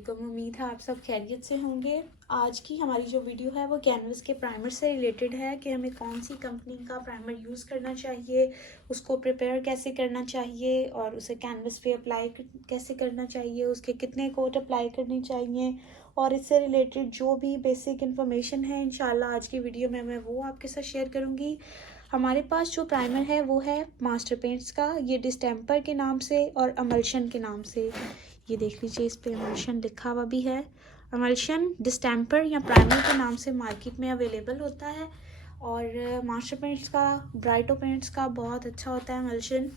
वालेकुम। उम्मीद है आप सब खैरियत से होंगे। आज की हमारी जो वीडियो है वो कैनवस के प्राइमर से रिलेटेड है कि हमें कौन सी कंपनी का प्राइमर यूज़ करना चाहिए, उसको प्रिपेयर कैसे करना चाहिए और उसे कैनवस पे अप्लाई कैसे करना चाहिए, उसके कितने कोट अप्लाई करने चाहिए और इससे रिलेटेड जो भी बेसिक इन्फॉर्मेशन है इंशाल्लाह आज की वीडियो में मैं वो आपके साथ शेयर करूँगी। हमारे पास जो प्राइमर है वो है मास्टर पेंट्स का, ये डिस्टेम्पर के नाम से और अमल्शन के नाम से। ये देख लीजिए, इस पे अमल्शन लिखा हुआ भी है। अमल्शन डिस्टेम्पर या प्राइमर के नाम से मार्केट में अवेलेबल होता है और मास्टर पेंट्स का, ब्राइटो पेंट्स का बहुत अच्छा होता है अमल्शन।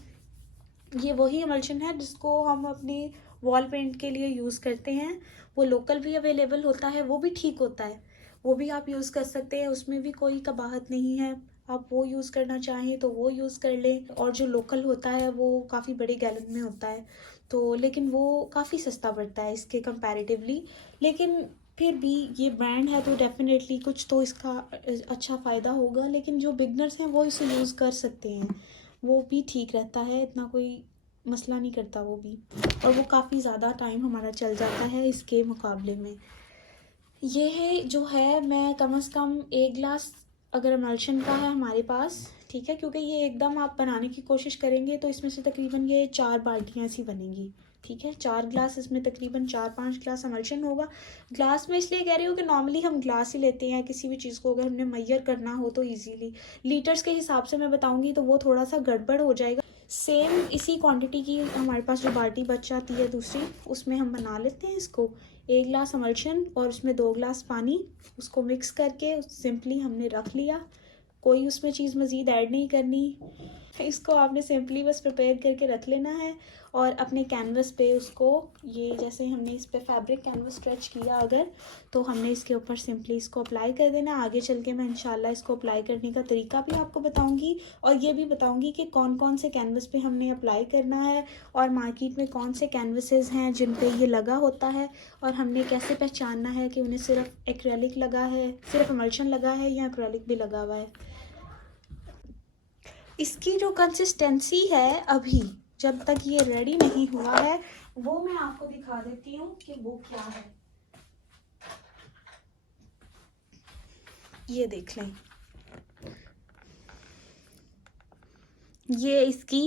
ये वही अमल्शन है जिसको हम अपनी वॉल पेंट के लिए यूज़ करते हैं। वो लोकल भी अवेलेबल होता है, वो भी ठीक होता है, वो भी आप यूज़ कर सकते हैं, उसमें भी कोई कबाहत नहीं है। आप वो यूज़ करना चाहें तो वो यूज़ कर लें। और जो लोकल होता है वो काफ़ी बड़े गैलन में होता है, तो लेकिन वो काफ़ी सस्ता पड़ता है इसके कंपैरेटिवली। लेकिन फिर भी ये ब्रांड है तो डेफिनेटली कुछ तो इसका अच्छा फ़ायदा होगा। लेकिन जो बिगनर्स हैं वो इसे यूज़ कर सकते हैं, वो भी ठीक रहता है, इतना कोई मसला नहीं करता वो भी, और वो काफ़ी ज़्यादा टाइम हमारा चल जाता है इसके मुकाबले में। ये है जो है, मैं कम से कम 1 गिलास अगर अमल्शन का है हमारे पास, ठीक है, क्योंकि ये एकदम आप बनाने की कोशिश करेंगे तो इसमें से तकरीबन ये 4 बाल्टियाँ सी बनेंगी, ठीक है। 4 गिलास, इसमें तकरीबन 4-5 गिलास अमल्शन होगा। ग्लास में इसलिए कह रही हूँ कि नॉर्मली हम ग्लास ही लेते हैं किसी भी चीज़ को, अगर हमने मैयर करना हो तो ईजीली लीटर्स के हिसाब से मैं बताऊँगी तो वो थोड़ा सा गड़बड़ हो जाएगा। सेम इसी क्वांटिटी की हमारे पास जो बाल्टी बच जाती है दूसरी, उसमें हम बना लेते हैं इसको। 1 गिलास अमल्शन और उसमें 2 गिलास पानी, उसको मिक्स करके सिंपली हमने रख लिया। कोई उसमें चीज़ मज़ीद ऐड नहीं करनी, इसको आपने सिंपली बस प्रिपेयर करके रख लेना है। और अपने कैनवस पे उसको, ये जैसे हमने इस पे फैब्रिक कैनवस स्ट्रेच किया अगर, तो हमने इसके ऊपर सिंपली इसको अप्लाई कर देना। आगे चल के मैं इंशाल्लाह इसको अप्लाई करने का तरीका भी आपको बताऊंगी और ये भी बताऊंगी कि कौन कौन से कैनवस पे हमने अप्लाई करना है और मार्केट में कौन से कैनवसेस हैं जिन पे ये लगा होता है और हमने कैसे पहचानना है कि उन्हें सिर्फ एक्रेलिक लगा है, सिर्फ अमल्शन लगा है या एक्रेलिक भी लगा हुआ है। इसकी जो कंसिस्टेंसी है अभी, जब तक ये रेडी नहीं हुआ है, वो मैं आपको दिखा देती हूँ कि वो क्या है। ये देख लें, ये इसकी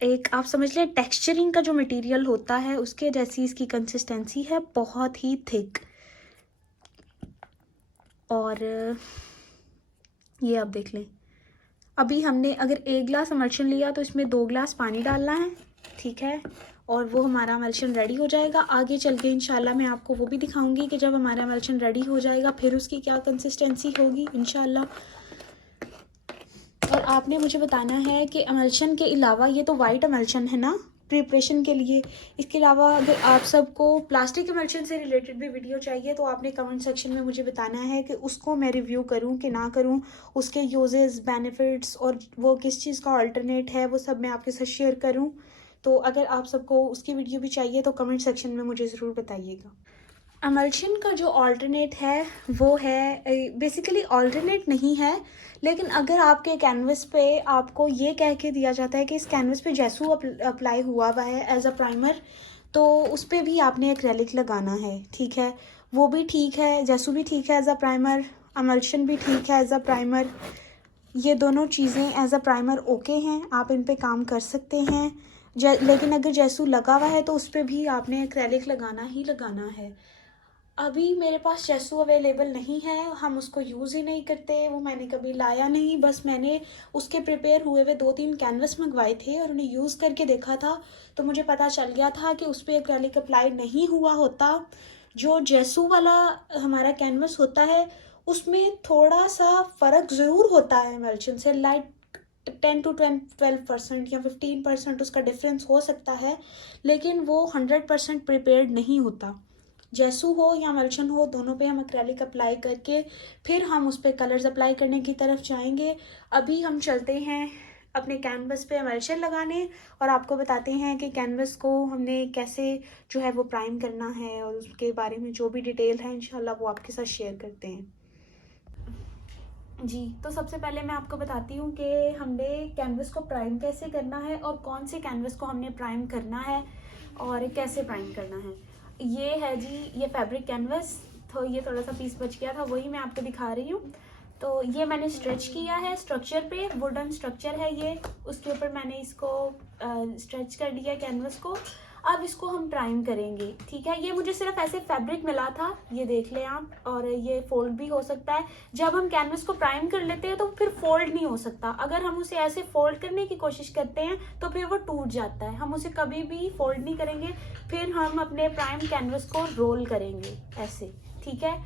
एक, आप समझ लें टेक्सचरिंग का जो मटेरियल होता है उसके जैसी इसकी कंसिस्टेंसी है, बहुत ही थिक। और ये आप देख लें, अभी हमने अगर 1 गिलास अमल्शन लिया तो इसमें 2 गिलास पानी डालना है, ठीक है, और वो हमारा अमल्शन रेडी हो जाएगा। आगे चल के इंशाल्लाह मैं आपको वो भी दिखाऊंगी कि जब हमारा अमल्शन रेडी हो जाएगा फिर उसकी क्या कंसिस्टेंसी होगी इंशाल्लाह। और आपने मुझे बताना है कि अमल्शन के अलावा, ये तो वाइट अमल्शन है ना प्रिपरेशन के लिए, इसके अलावा अगर आप सबको प्लास्टिक अमल्शन से रिलेटेड भी वीडियो चाहिए तो आपने कमेंट सेक्शन में मुझे बताना है कि उसको मैं रिव्यू करूं कि ना करूं, उसके यूजेस, बेनिफिट्स और वो किस चीज़ का अल्टरनेट है, वो सब मैं आपके साथ शेयर करूं। तो अगर आप सबको उसकी वीडियो भी चाहिए तो कमेंट सेक्शन में मुझे ज़रूर बताइएगा। अमल्शन का जो अल्टरनेट है वो है, बेसिकली अल्टरनेट नहीं है, लेकिन अगर आपके कैनवस पे आपको ये कह के दिया जाता है कि इस कैनवस पे जैसू अप्लाई हुआ हुआ है एज अ प्राइमर, तो उस पर भी आपने एक्रेलिक लगाना है, ठीक है। वो भी ठीक है, जैसू भी ठीक है एज अ प्राइमर, अमल्शन भी ठीक है एज अ प्राइमर। ये दोनों चीज़ें एज अ प्राइमर ओके हैं, आप इन पे काम कर सकते हैं। लेकिन अगर जैसू लगा हुआ है तो उस पर भी आपने एक्रेलिक लगाना ही लगाना है। अभी मेरे पास जेसू अवेलेबल नहीं है, हम उसको यूज़ ही नहीं करते, वो मैंने कभी लाया नहीं। बस मैंने उसके प्रिपेयर हुए हुए 2-3 कैनवस मंगवाए थे और उन्हें यूज़ करके देखा था तो मुझे पता चल गया था कि उस पर एक्रेलिक अप्लाई नहीं हुआ होता। जो जेसू वाला हमारा कैनवस होता है उसमें थोड़ा सा फ़र्क ज़रूर होता है एमल्शन से, लाइक 10 to 12% या 15% उसका डिफरेंस हो सकता है, लेकिन वो 100% प्रिपेयर्ड नहीं होता। जेसू हो या अमल्शन हो, दोनों पे हम एक्रेलिक अप्लाई करके फिर हम उस पर कलर्स अप्लाई करने की तरफ जाएंगे। अभी हम चलते हैं अपने कैनवस पे अमल्शन लगाने और आपको बताते हैं कि कैनवस को हमने कैसे जो है वो प्राइम करना है और उसके बारे में जो भी डिटेल है इंशाल्लाह वो आपके साथ शेयर करते हैं। जी, तो सबसे पहले मैं आपको बताती हूँ कि हमने कैनवस को प्राइम कैसे करना है और कौन से कैनवस को हमने प्राइम करना है और कैसे प्राइम करना है। ये है जी, ये फैब्रिक कैनवस। तो ये थोड़ा सा पीस बच गया था, वही मैं आपको दिखा रही हूँ। तो ये मैंने स्ट्रेच किया है स्ट्रक्चर पे, वुडन स्ट्रक्चर है ये, उसके ऊपर मैंने इसको स्ट्रेच कर दिया कैनवस को। अब इसको हम प्राइम करेंगे, ठीक है। ये मुझे सिर्फ ऐसे फैब्रिक मिला था, ये देख लें आप, और ये फोल्ड भी हो सकता है। जब हम कैनवस को प्राइम कर लेते हैं तो फिर फोल्ड नहीं हो सकता। अगर हम उसे ऐसे फोल्ड करने की कोशिश करते हैं तो फिर वो टूट जाता है। हम उसे कभी भी फोल्ड नहीं करेंगे। फिर हम अपने प्राइम कैनवस को रोल करेंगे ऐसे, ठीक है।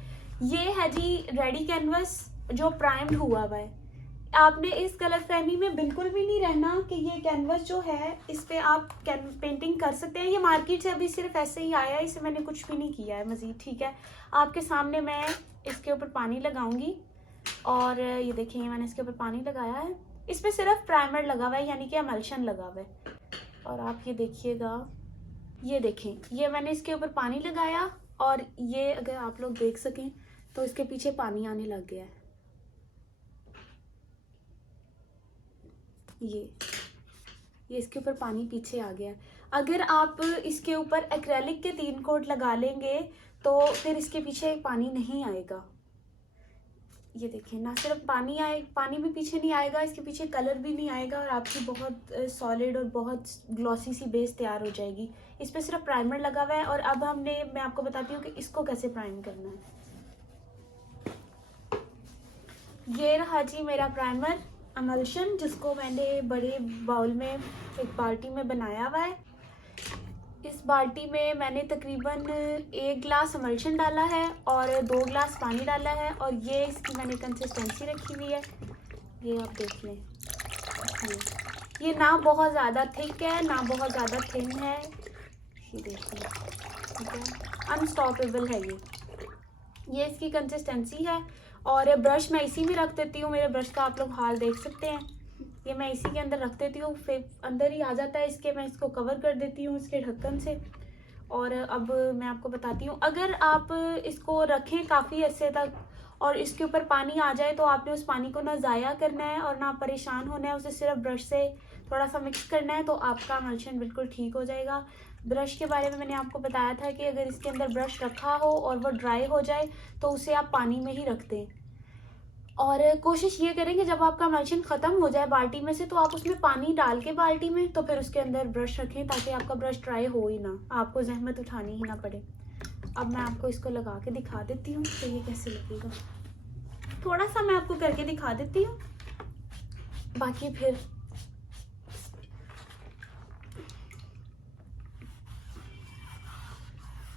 ये है जी रेडी कैनवस जो प्राइम्ड हुआ हुआ है। आपने इस गलतफहमी में बिल्कुल भी नहीं रहना कि ये कैनवस जो है इस पे आप पेंटिंग कर सकते हैं। ये मार्केट से अभी सिर्फ ऐसे ही आया है, इसे मैंने कुछ भी नहीं किया है मज़ीद, ठीक है। आपके सामने मैं इसके ऊपर पानी लगाऊंगी, और ये देखिए मैंने इसके ऊपर पानी लगाया है। इस पर सिर्फ प्राइमर लगा हुआ है, यानी कि एमल्शन लगा हुआ है। और आप ये देखिएगा, ये देखें, ये मैंने इसके ऊपर पानी लगाया, और ये अगर आप लोग देख सकें तो इसके पीछे पानी आने लग गया है। ये इसके ऊपर पानी पीछे आ गया है। अगर आप इसके ऊपर एक्रेलिक के 3 कोट लगा लेंगे तो फिर इसके पीछे पानी नहीं आएगा। ये देखिए, ना सिर्फ पानी भी पीछे नहीं आएगा, इसके पीछे कलर भी नहीं आएगा, और आपकी बहुत सॉलिड और बहुत ग्लॉसी सी बेस तैयार हो जाएगी। इस पर सिर्फ प्राइमर लगा हुआ है। और अब मैं आपको बताती हूँ कि इसको कैसे प्राइम करना है। ये रहा जी मेरा प्राइमर एमल्शन, जिसको मैंने बड़े बाउल में एक बाल्टी में बनाया हुआ है। इस बाल्टी में मैंने तकरीबन 1 ग्लास एमल्शन डाला है और 2 ग्लास पानी डाला है, और ये इसकी मैंने कंसिस्टेंसी रखी हुई है। ये आप देख लें, ये ना बहुत ज़्यादा थिक है ना बहुत ज़्यादा थिन है, ये देखिए, ठीक है, अनस्टॉपेबल है ये इसकी कंसिस्टेंसी है। और ब्रश मैं इसी में रख देती हूँ, मेरे ब्रश का आप लोग हाल देख सकते हैं। ये मैं इसी के अंदर रख देती हूँ, फिर अंदर ही आ जाता है इसके। मैं इसको कवर कर देती हूँ इसके ढक्कन से। और अब मैं आपको बताती हूँ, अगर आप इसको रखें काफ़ी अरसे तक और इसके ऊपर पानी आ जाए तो आपने उस पानी को ना ज़ाया करना है और ना परेशान होना है, उसे सिर्फ ब्रश से थोड़ा सा मिक्स करना है, तो आपका एमल्शन बिल्कुल ठीक हो जाएगा। ब्रश के बारे में मैंने आपको बताया था कि अगर इसके अंदर ब्रश रखा हो और वो ड्राई हो जाए तो उसे आप पानी में ही रख दें। और कोशिश ये करें कि जब आपका एमल्शन ख़त्म हो जाए बाल्टी में से, तो आप उसमें पानी डाल के बाल्टी में, तो फिर उसके अंदर ब्रश रखें ताकि आपका ब्रश ड्राई हो ही ना, आपको जहमत उठानी ही ना पड़े। अब मैं आपको इसको लगा के दिखा देती हूँ तो ये कैसे लगेगा। थोड़ा सा मैं आपको करके दिखा देती हूँ, बाकी फिर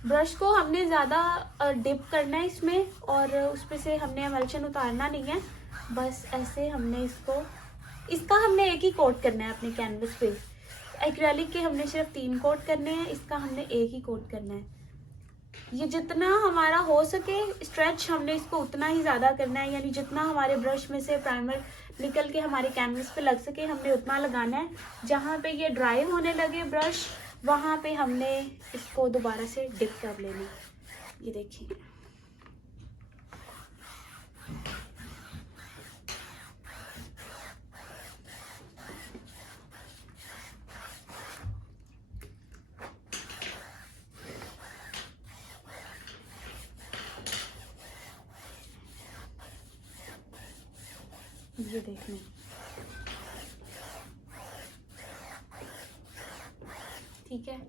ब्रश को हमने ज़्यादा डिप करना है इसमें, और उस पर से हमने एमल्शन उतारना नहीं है। बस ऐसे हमने इसका हमने एक ही कोट करना है अपने कैनवस पे। एक्रेलिक के हमने सिर्फ 3 कोट करने हैं, इसका हमने एक ही कोट करना है। ये जितना हमारा हो सके स्ट्रेच हमने इसको उतना ही ज़्यादा करना है, यानी जितना हमारे ब्रश में से प्राइमर निकल के हमारे कैनवस पे लग सके हमने उतना लगाना है। जहाँ पे ये ड्राई होने लगे ब्रश, वहाँ पे हमने इसको दोबारा से डिप कर लेना। ये देखिए, ये देख लें, ठीक है।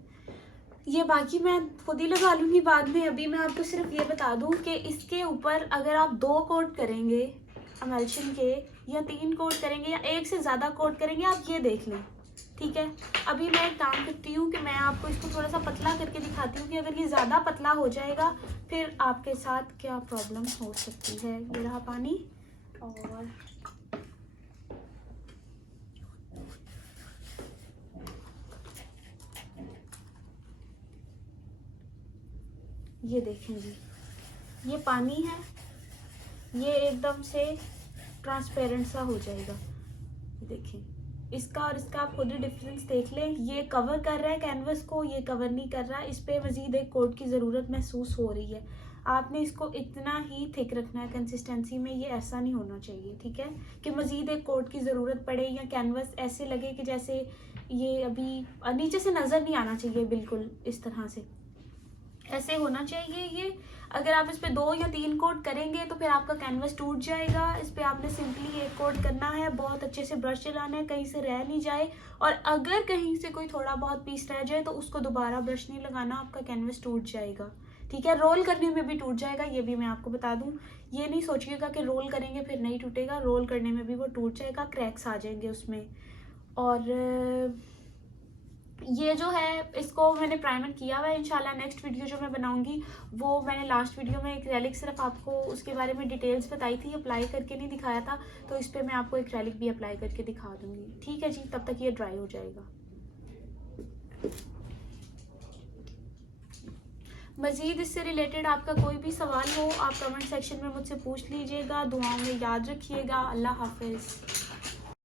ये बाकी मैं खुद ही लगा लूँगी बाद में। अभी मैं आपको सिर्फ ये बता दूँ कि इसके ऊपर अगर आप 2 कोट करेंगे एमल्शन के, या 3 कोट करेंगे, या 1 से ज़्यादा कोट करेंगे, आप ये देख लें, ठीक है। अभी मैं एक काम करती हूँ कि मैं आपको इसको थोड़ा सा पतला करके दिखाती हूँ कि अगर ये ज़्यादा पतला हो जाएगा फिर आपके साथ क्या प्रॉब्लम हो सकती है। ये रहा पानी, और ये देखें जी, ये पानी है, ये एकदम से ट्रांसपेरेंट सा हो जाएगा। ये देखें, इसका और इसका आप खुद ही डिफरेंस देख लें। ये कवर कर रहा है कैनवस को, ये कवर नहीं कर रहा। इस पे मज़ीद एक कोट की ज़रूरत महसूस हो रही है। आपने इसको इतना ही थिक रखना है कंसिस्टेंसी में, ये ऐसा नहीं होना चाहिए, ठीक है, कि मज़ीद एक कोट की ज़रूरत पड़े या कैनवस ऐसे लगे कि जैसे ये अभी नीचे से नज़र नहीं आना चाहिए, बिल्कुल इस तरह से। ऐसे होना चाहिए ये। अगर आप इस पे 2 या 3 कोट करेंगे तो फिर आपका कैनवस टूट जाएगा। इस पे आपने सिंपली 1 कोट करना है, बहुत अच्छे से ब्रश चलाना है, कहीं से रह नहीं जाए। और अगर कहीं से कोई थोड़ा बहुत पीस रह जाए तो उसको दोबारा ब्रश नहीं लगाना, आपका कैनवस टूट जाएगा। ठीक है, रोल करने में भी टूट जाएगा, ये भी मैं आपको बता दूं। ये नहीं सोचिएगा कि रोल करेंगे फिर नहीं टूटेगा, रोल करने में भी वो टूट जाएगा, क्रैक्स आ जाएंगे उसमें। और ये जो है इसको मैंने प्राइमर किया हुआ है। इंशाल्लाह नेक्स्ट वीडियो जो मैं बनाऊंगी वो, मैंने लास्ट वीडियो में एक्रेलिक सिर्फ आपको उसके बारे में डिटेल्स बताई थी, अप्लाई करके नहीं दिखाया था, तो इस पर मैं आपको एक्रेलिक भी अप्लाई करके दिखा दूंगी। ठीक है जी, तब तक ये ड्राई हो जाएगा। मज़ीद इससे रिलेटेड आपका कोई भी सवाल हो आप कमेंट सेक्शन में मुझसे पूछ लीजिएगा। दुआओं में याद रखिएगा। अल्लाह हाफिज़।